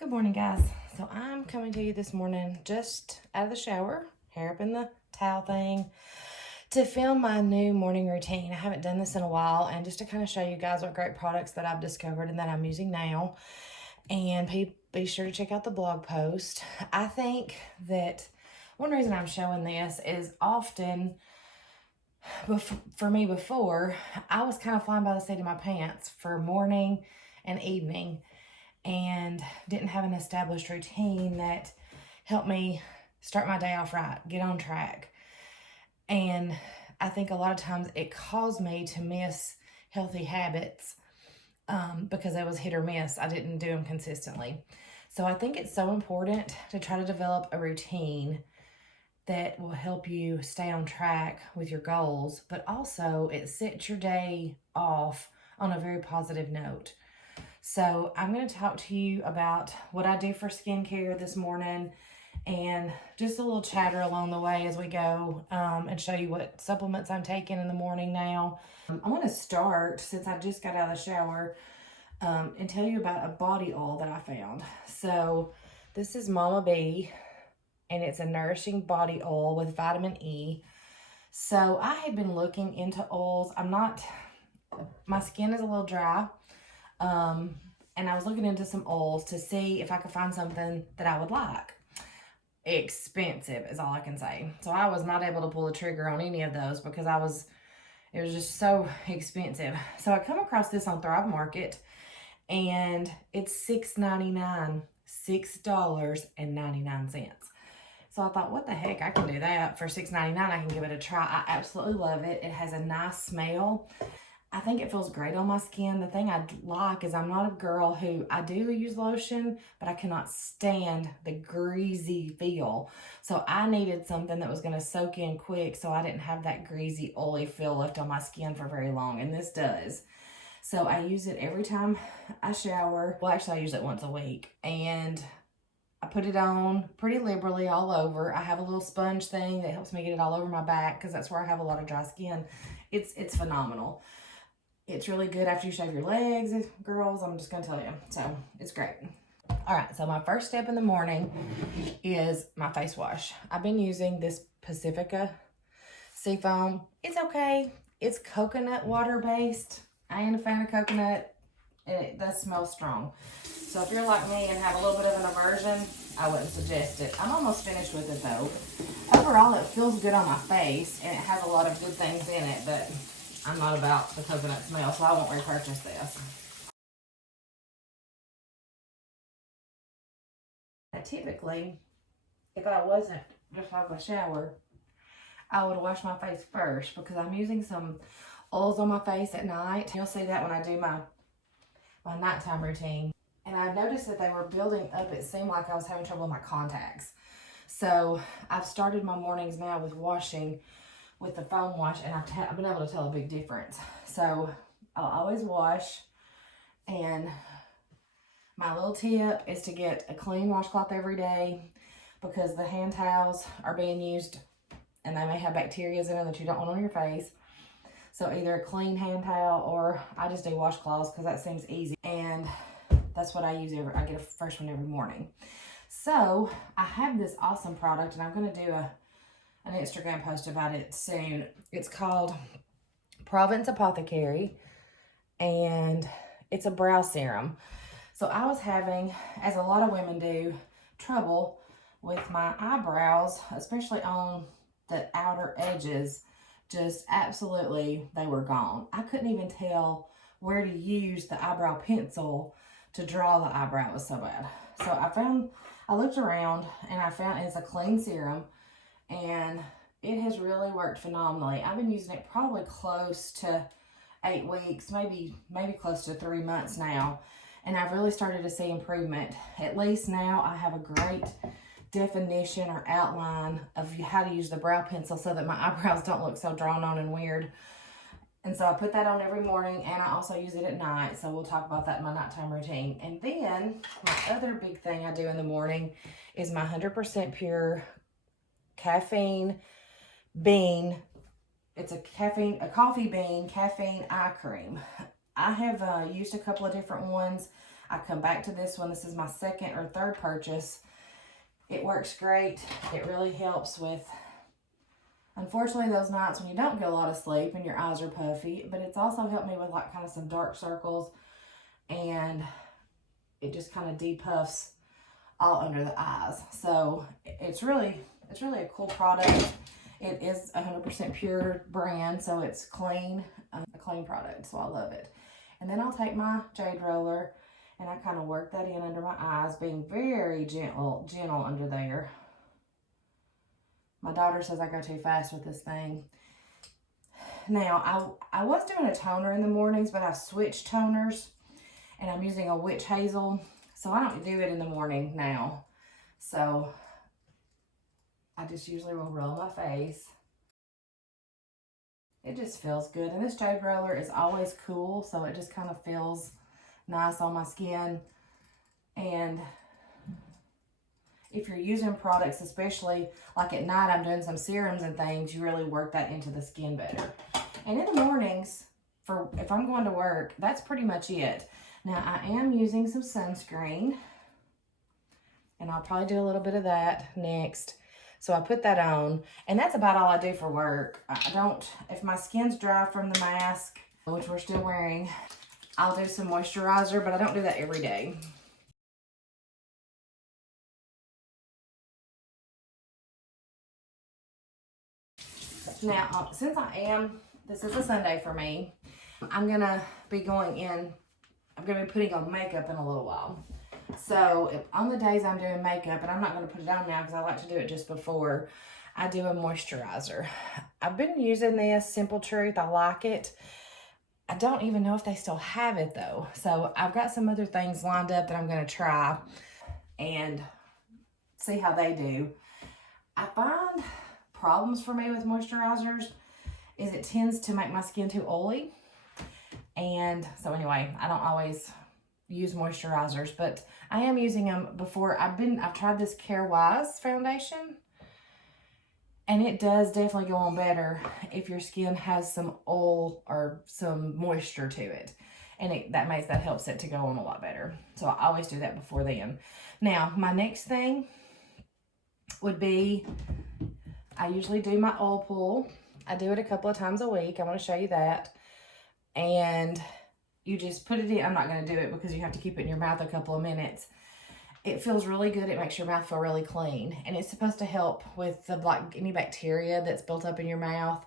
Good morning, guys. So I'm coming to you this morning just out of the shower, hair up in the towel thing, to film my new morning routine. I haven't done this in a while, and just to kind of show you guys what great products that I've discovered and that I'm using now. And be sure to check out the blog post. I think that one reason I'm showing this is often for me before, I was kind of flying by the seat of my pants for morning and evening, and didn't have an established routine that helped me start my day off right, get on track. And I think a lot of times it caused me to miss healthy habits because it was hit or miss. I didn't do them consistently. So I think it's so important to try to develop a routine that will help you stay on track with your goals, but also it sets your day off on a very positive note. So I'm going to talk to you about what I do for skincare this morning and just a little chatter along the way as we go, and show you what supplements I'm taking in the morning now. I want to start, since I just got out of the shower, and tell you about a body oil that I found. So this is Mama B, and it's a nourishing body oil with vitamin E. So I had been looking into oils. My skin is a little dry. And I was looking into some oils to see if I could find something that I would like. Expensive is all I can say. So I was not able to pull the trigger on any of those because it was just so expensive. So I come across this on Thrive Market, and it's $6.99, $6.99. So I thought, what the heck, I can do that for $6.99. I can give it a try. I absolutely love it. It has a nice smell. I think it feels great on my skin. The thing I like is I'm not a girl who, I do use lotion, but I cannot stand the greasy feel. So I needed something that was going to soak in quick so I didn't have that greasy, oily feel left on my skin for very long, and this does. So I use it every time I shower. Well, actually, I use it once a week, and I put it on pretty liberally all over. I have a little sponge thing that helps me get it all over my back because that's where I have a lot of dry skin. It's phenomenal. It's really good after you shave your legs, girls. I'm just going to tell you. So it's great. All right. So my first step in the morning is my face wash. I've been using this Pacifica Seafoam. It's okay. It's coconut water based. I ain't a fan of coconut. It does smell strong. So if you're like me and have a little bit of an aversion, I wouldn't suggest it. I'm almost finished with it though. Overall, it feels good on my face and it has a lot of good things in it, but I'm not about the coconut smell, so I won't repurchase this. Typically, if I wasn't just out of a shower, I would wash my face first because I'm using some oils on my face at night. You'll see that when I do my nighttime routine. And I noticed that they were building up. It seemed like I was having trouble with my contacts. So I've started my mornings now with washing with the foam wash, and I've been able to tell a big difference. So I'll always wash, and my little tip is to get a clean washcloth every day because the hand towels are being used and they may have bacteria in them that you don't want on your face. So either a clean hand towel, or I just do washcloths because that seems easy, and that's what I use. I get a fresh one every morning. So I have this awesome product, and I'm going to do an Instagram post about it soon. It's called Province Apothecary, and it's a brow serum. So I was having, as a lot of women do, trouble with my eyebrows, especially on the outer edges. Just absolutely, they were gone. I couldn't even tell where to use the eyebrow pencil to draw the eyebrow. It was so bad. So I looked around and I found it's a clean serum, and it has really worked phenomenally. I've been using it probably close to 8 weeks, maybe close to 3 months now, and I've really started to see improvement. At least now I have a great definition or outline of how to use the brow pencil so that my eyebrows don't look so drawn on and weird. And so I put that on every morning, and I also use it at night. So we'll talk about that in my nighttime routine. And then my other big thing I do in the morning is my 100% pure caffeine bean. It's a coffee bean caffeine eye cream. I have used a couple of different ones. I come back to this one. This is my second or third purchase. It works great. It really helps with, unfortunately, those nights when you don't get a lot of sleep and your eyes are puffy, but it's also helped me with like kind of some dark circles, and it just kind of depuffs all under the eyes. So it's really a cool product. It is 100% pure brand, so it's clean, a clean product, so I love it. And then I'll take my jade roller and I kind of work that in under my eyes, being very gentle under there. My daughter says I go too fast with this thing. Now, I was doing a toner in the mornings, but I've switched toners, and I'm using a witch hazel, so I don't do it in the morning now. So I just usually will roll my face. It just feels good, and this jade roller is always cool, so it just kind of feels nice on my skin. And if you're using products, especially like at night, I'm doing some serums and things, you really work that into the skin better. And in the mornings, if I'm going to work, that's pretty much it. Now, I am using some sunscreen, and I'll probably do a little bit of that next. So I put that on, and that's about all I do for work. I don't, if my skin's dry from the mask, which we're still wearing, I'll do some moisturizer, but I don't do that every day. Now, since this is a Sunday for me, I'm going to be putting on makeup in a little while. So on the days I'm doing makeup, and I'm not going to put it on now because I like to do it just before, I do a moisturizer. I've been using this Simple Truth. I like it. I don't even know if they still have it though. So I've got some other things lined up that I'm going to try and see how they do. I find problems for me with moisturizers is it tends to make my skin too oily. And so anyway, I don't always use moisturizers, but I am using them before. I've tried this Care Wise foundation, and it does definitely go on better if your skin has some oil or some moisture to it. And that helps it to go on a lot better. So I always do that before then. Now, my next thing would be, I usually do my oil pull. I do it a couple of times a week. I'm going to show you that. And you just put it in. I'm not going to do it because you have to keep it in your mouth a couple of minutes. It feels really good. It makes your mouth feel really clean. And it's supposed to help with any bacteria that's built up in your mouth.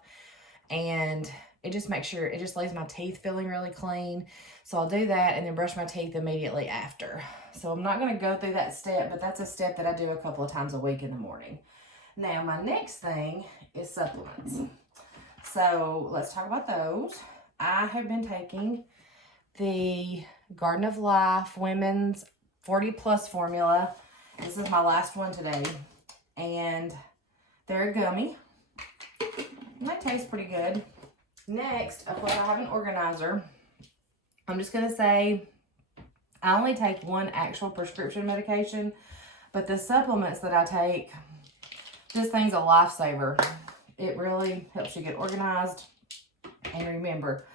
And it just leaves my teeth feeling really clean. So I'll do that and then brush my teeth immediately after. So I'm not going to go through that step, but that's a step that I do a couple of times a week in the morning. Now, my next thing is supplements. So let's talk about those. I have been taking the Garden of Life Women's 40 Plus formula. This is my last one today. And they're a gummy. And they taste pretty good. Next, of course, I have an organizer. I'm just going to say I only take one actual prescription medication, but the supplements that I take, this thing's a lifesaver. It really helps you get organized and remember.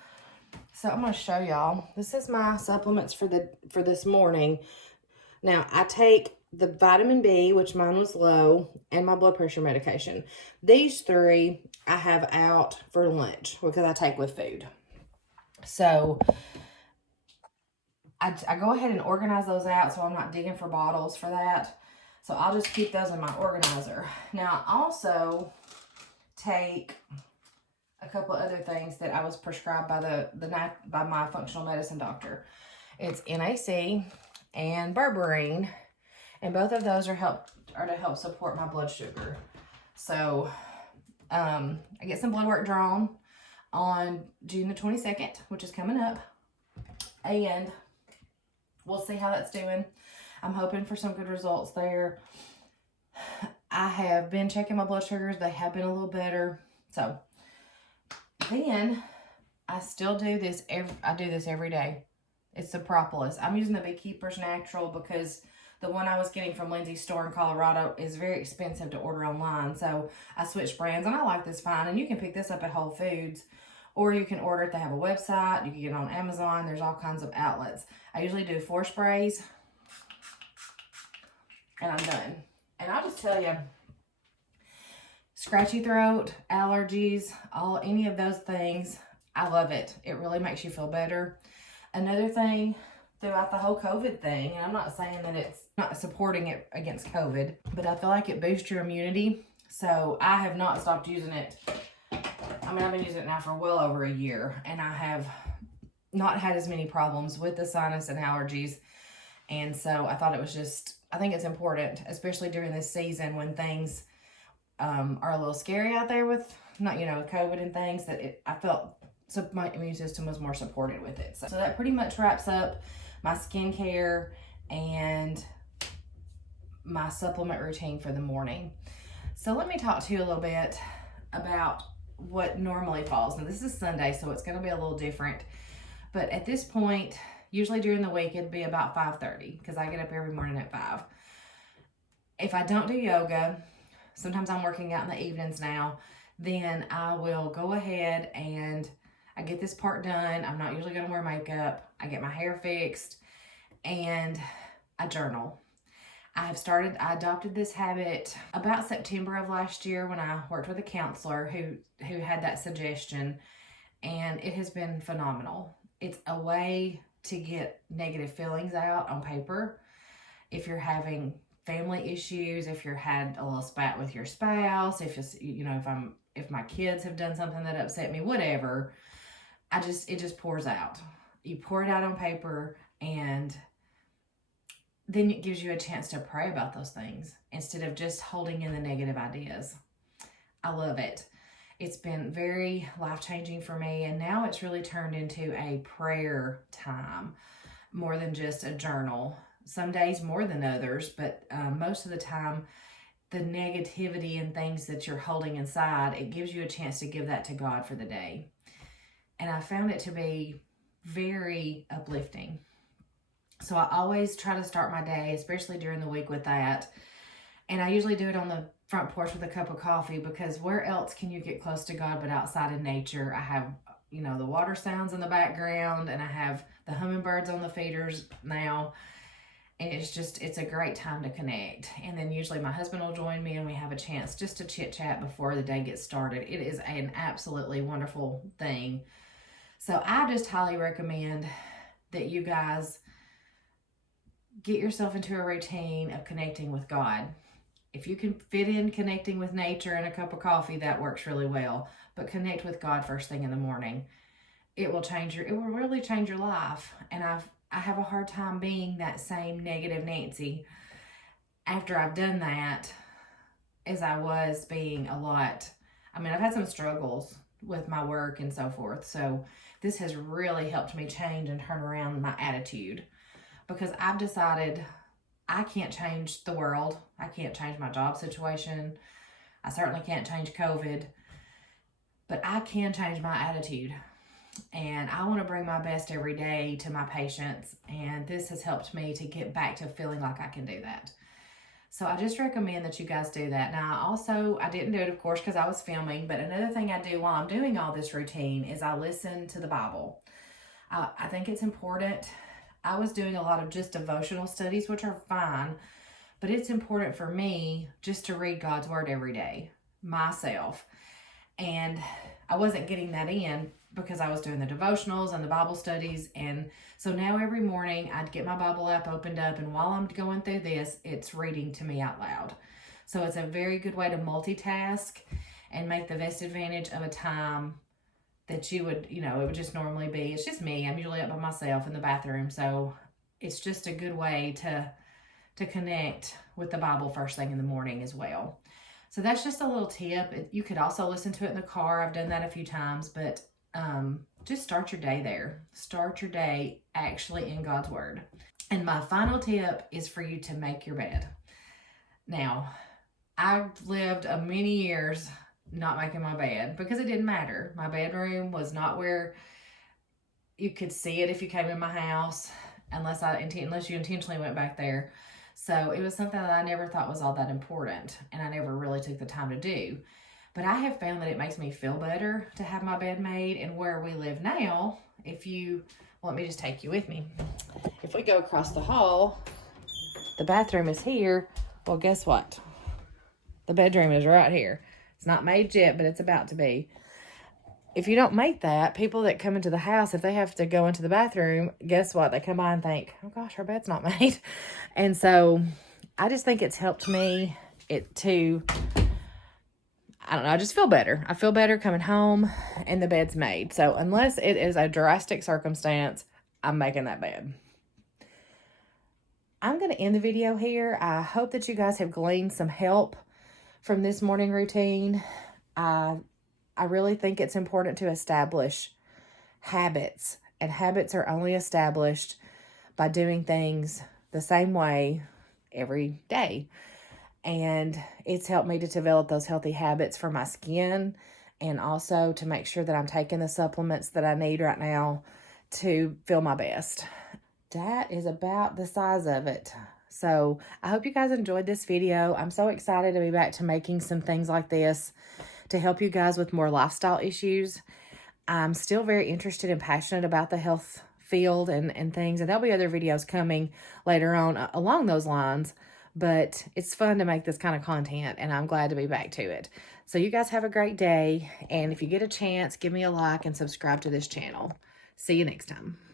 So I'm going to show y'all. This is my supplements for this morning. Now, I take the vitamin B, which mine was low, and my blood pressure medication. These three I have out for lunch because I take with food. So I go ahead and organize those out so I'm not digging for bottles for that. So I'll just keep those in my organizer. Now, I also take a couple of other things that I was prescribed by my functional medicine doctor. It's NAC and berberine, and both of those are to help support my blood sugar. So I get some blood work drawn on June the 22nd, which is coming up, and we'll see how that's doing. I'm hoping for some good results there. I have been checking my blood sugars. They have been a little better. So then I still do this. I do this every day. It's the propolis. I'm using the Beekeeper's Natural because the one I was getting from Lindsay's store in Colorado is very expensive to order online. So I switched brands, and I like this fine. And you can pick this up at Whole Foods or you can order it. They have a website. You can get it on Amazon. There's all kinds of outlets. I usually do 4 sprays, and I'm done. And I'll just tell you, scratchy throat, allergies, any of those things, I love it. It really makes you feel better. Another thing throughout the whole COVID thing, and I'm not saying that it's not supporting it against COVID, but I feel like it boosts your immunity. So I have not stopped using it. I mean, I've been using it now for well over a year, and I have not had as many problems with the sinus and allergies. And so I thought it was just, I think it's important, especially during this season when things are a little scary out there with, not, COVID and things, that I felt so my immune system was more supported with it. So that pretty much wraps up my skincare and my supplement routine for the morning. So let me talk to you a little bit about what normally falls. Now this is Sunday, so it's going to be a little different. But at this point, usually during the week, it'd be about 5:30 because I get up every morning at 5. If I don't do yoga, sometimes I'm working out in the evenings now, then I will go ahead and I get this part done. I'm not usually going to wear makeup. I get my hair fixed and I journal. I adopted this habit about September of last year when I worked with a counselor who had that suggestion, and it has been phenomenal. It's a way to get negative feelings out on paper. If you're having family issues, if you're had a little spat with your spouse, if my kids have done something that upset me, whatever, it just pours out. You pour it out on paper, and then it gives you a chance to pray about those things instead of just holding in the negative ideas. I love it. It's been very life-changing for me, and now it's really turned into a prayer time more than just a journal. Some days more than others, but most of the time, the negativity and things that you're holding inside, it gives you a chance to give that to God for the day. And I found it to be very uplifting. So I always try to start my day, especially during the week, with that. And I usually do it on the front porch with a cup of coffee, because where else can you get close to God but outside in nature? I have, the water sounds in the background, and I have the hummingbirds on the feeders now. And it's a great time to connect. And then usually my husband will join me and we have a chance just to chit chat before the day gets started. It is an absolutely wonderful thing. So I just highly recommend that you guys get yourself into a routine of connecting with God. If you can fit in connecting with nature and a cup of coffee, that works really well. But connect with God first thing in the morning. It will really change your life. And I have a hard time being that same negative Nancy after I've done that as I was being a lot. I've had some struggles with my work and so forth. So this has really helped me change and turn around my attitude, because I've decided I can't change the world. I can't change my job situation. I certainly can't change COVID, but I can change my attitude. And I want to bring my best every day to my patients. And this has helped me to get back to feeling like I can do that. So I just recommend that you guys do that. Now, I didn't do it, of course, because I was filming. But another thing I do while I'm doing all this routine is I listen to the Bible. I think it's important. I was doing a lot of just devotional studies, which are fine. But it's important for me just to read God's word every day, myself. And I wasn't getting that in because I was doing the devotionals and the Bible studies. And so now every morning I'd get my Bible app opened up, and while I'm going through this, it's reading to me out loud. So it's a very good way to multitask and make the best advantage of a time that you would, it would just normally be. It's just me. I'm usually up by myself in the bathroom. So it's just a good way to connect with the Bible first thing in the morning as well. So that's just a little tip. You could also listen to it in the car. I've done that a few times, but just start your day there. Start your day actually in God's word. And my final tip is for you to make your bed. Now, I've lived many years not making my bed because it didn't matter. My bedroom was not where you could see it if you came in my house, unless you intentionally went back there. So it was something that I never thought was all that important, and I never really took the time to do. But I have found that it makes me feel better to have my bed made. And where we live now, if you, well, let me just take you with me. If we go across the hall, the bathroom is here. Well, guess what? The bedroom is right here. It's not made yet, but it's about to be. If you don't make that, people that come into the house, if they have to go into the bathroom, guess what? They come by and think, oh gosh, her bed's not made. And so I just think it's helped me I don't know, I just feel better. I feel better coming home and the bed's made. So unless it is a drastic circumstance, I'm making that bed. I'm going to end the video here. I hope that you guys have gleaned some help from this morning routine. I really think it's important to establish habits, and habits are only established by doing things the same way every day. And it's helped me to develop those healthy habits for my skin, and also to make sure that I'm taking the supplements that I need right now to feel my best. That is about the size of it. So I hope you guys enjoyed this video. I'm so excited to be back to making some things like this to help you guys with more lifestyle issues. I'm still very interested and passionate about the health field and things, and there'll be other videos coming later on along those lines. But it's fun to make this kind of content, and I'm glad to be back to it. So you guys have a great day, and if you get a chance, give me a like and subscribe to this channel. See you next time.